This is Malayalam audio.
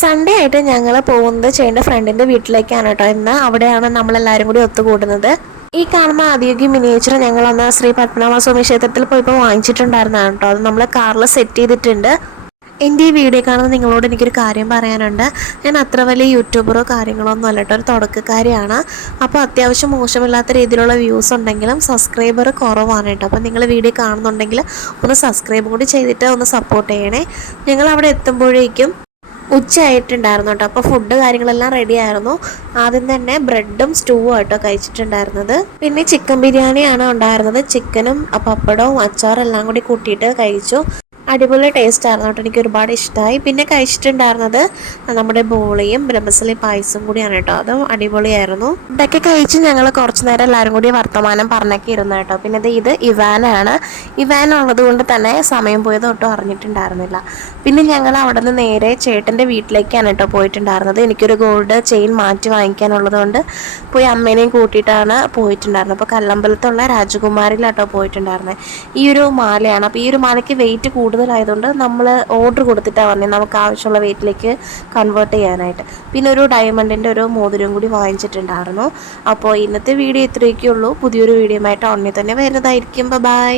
സൺഡേ ആയിട്ട് ഞങ്ങൾ പോകുന്നത് ചേട്ടൻ്റെ ഫ്രണ്ടിൻ്റെ വീട്ടിലേക്കാണ് കേട്ടോ. ഇന്ന് അവിടെയാണ് നമ്മളെല്ലാവരും കൂടി ഒത്തുകൂടുന്നത്. ഈ കാണുന്ന ആദ്യോഗിക മിനിയേച്ചർ ഞങ്ങളൊന്ന് ശ്രീ പത്മനാഭസ്വാമി ക്ഷേത്രത്തിൽ പോയപ്പോൾ വാങ്ങിച്ചിട്ടുണ്ടായിരുന്നതാണ് കേട്ടോ. അത് നമ്മൾ കാറിൽ സെറ്റ് ചെയ്തിട്ടുണ്ട്. എൻ്റെ ഈ വീഡിയോ കാണുന്ന നിങ്ങളോട് എനിക്കൊരു കാര്യം പറയാനുണ്ട്. ഞാൻ അത്ര വലിയ യൂട്യൂബറോ കാര്യങ്ങളോ ഒന്നും അല്ല കേട്ടോ, ഒരു തുടക്കക്കാരിയാണ്. അപ്പോൾ അത്യാവശ്യം മോശമില്ലാത്ത രീതിയിലുള്ള വ്യൂസ് ഉണ്ടെങ്കിലും സബ്സ്ക്രൈബർ കുറവാണ് കേട്ടോ. അപ്പോൾ നിങ്ങൾ വീഡിയോ കാണുന്നുണ്ടെങ്കിൽ ഒന്ന് സബ്സ്ക്രൈബ് കൂടി ചെയ്തിട്ട് ഒന്ന് സപ്പോർട്ട് ചെയ്യണേ. ഞങ്ങൾ അവിടെ എത്തുമ്പോഴേക്കും ഉച്ചയായിട്ടുണ്ടായിരുന്നു കേട്ടോ. അപ്പോൾ ഫുഡ് കാര്യങ്ങളെല്ലാം റെഡി ആയിരുന്നു. ആദ്യം തന്നെ ബ്രെഡും സ്റ്റൂവും ആയിട്ടോ കഴിച്ചിട്ടുണ്ടായിരുന്നത്. പിന്നെ ചിക്കൻ ബിരിയാണിയാണ് ഉണ്ടായിരുന്നത്. ചിക്കനും പപ്പടവും അച്ചാറും എല്ലാം കൂടി കൂട്ടിയിട്ട് കഴിച്ചു. അടിപൊളി ടേസ്റ്റ് ആയിരുന്നു കേട്ടോ, എനിക്ക് ഒരുപാട് ഇഷ്ടമായി. പിന്നെ കഴിച്ചിട്ടുണ്ടായിരുന്നത് നമ്മുടെ ബോളിയും ബ്രഹ്മസലി പായസം കൂടിയാണ് കേട്ടോ. അതും അടിപൊളിയായിരുന്നു. ഇതൊക്കെ കഴിച്ച് ഞങ്ങൾ കുറച്ച് നേരം എല്ലാവരും കൂടി വർത്തമാനം പറഞ്ഞൊക്കെ ഇരുന്നു കേട്ടോ. പിന്നെ ഇത് ഇവാനാണ്. ഇവാൻ ഉള്ളത് കൊണ്ട് തന്നെ സമയം പോയത് ഒട്ടും അറിഞ്ഞിട്ടുണ്ടായിരുന്നില്ല. പിന്നെ ഞങ്ങൾ അവിടെ നിന്ന് നേരെ ചേട്ടൻ്റെ വീട്ടിലേക്കാണ് കേട്ടോ പോയിട്ടുണ്ടായിരുന്നത്. എനിക്കൊരു ഗോൾഡ് ചെയിൻ മാറ്റി വാങ്ങിക്കാനുള്ളത് കൊണ്ട് പോയി അമ്മേനെയും കൂട്ടിയിട്ടാണ് പോയിട്ടുണ്ടായിരുന്നത്. അപ്പോൾ കല്ലമ്പലത്തുള്ള രാജകുമാരിയിലാട്ടോ പോയിട്ടുണ്ടായിരുന്നത്. ഈ ഒരു മാലയാണ്. അപ്പോൾ ഈ ഒരു മാലയ്ക്ക് വെയിറ്റ് കൂടുതലായതുകൊണ്ട് നമ്മൾ ഓർഡർ കൊടുത്തിട്ടാണ് പറഞ്ഞത് നമുക്ക് ആവശ്യമുള്ള വെയിറ്റിലേക്ക് കൺവേർട്ട് ചെയ്യാനായിട്ട്. പിന്നെ ഒരു ഡയമണ്ടിൻ്റെ ഒരു മോതിരം കൂടി വാങ്ങിച്ചിട്ടുണ്ടായിരുന്നു. അപ്പോൾ ഇന്നത്തെ വീഡിയോ ഇത്രയൊക്കെ ഉള്ളൂ. പുതിയൊരു വീഡിയോ ആയിട്ട് ഉടനെ തന്നെ വരുന്നതായിരിക്കും. ബൈ.